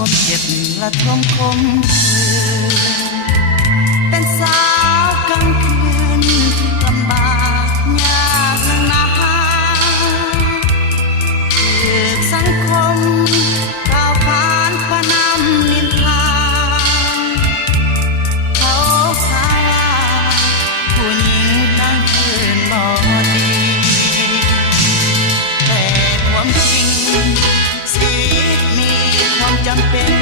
ความเจ็บและท่วมคมคืนเป็นสาวกลางคืนลำบากยากหนาถูกสังคมกล่าวขานประนามนินทาเขาหาว่าผู้หญิงกลางคืนบ่ดีแต่ความจริงชีวิตมีความจำเป็น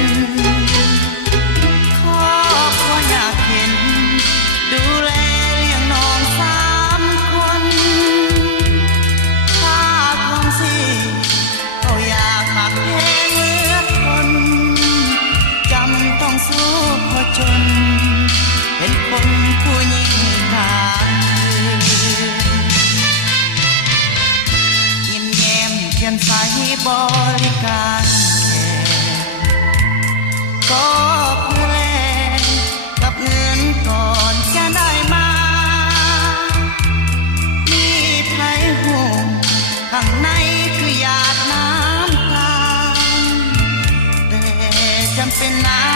ครอบครัวอยากเห็นดูแลเลี้ยงน้อง3 คนถ้าของสิเขาอยากหักแท้เลือดคนจำต้องสู้เพราะจนเป็นคนผู้หญิงกลางคืนยิ้มแย้มแจ่มใสบริการก็เพื่อแลกกับเงินก่อนจะได้มามีไทยห่วงข้างในคือหยาดน้ำตาแต่จำเป็นน้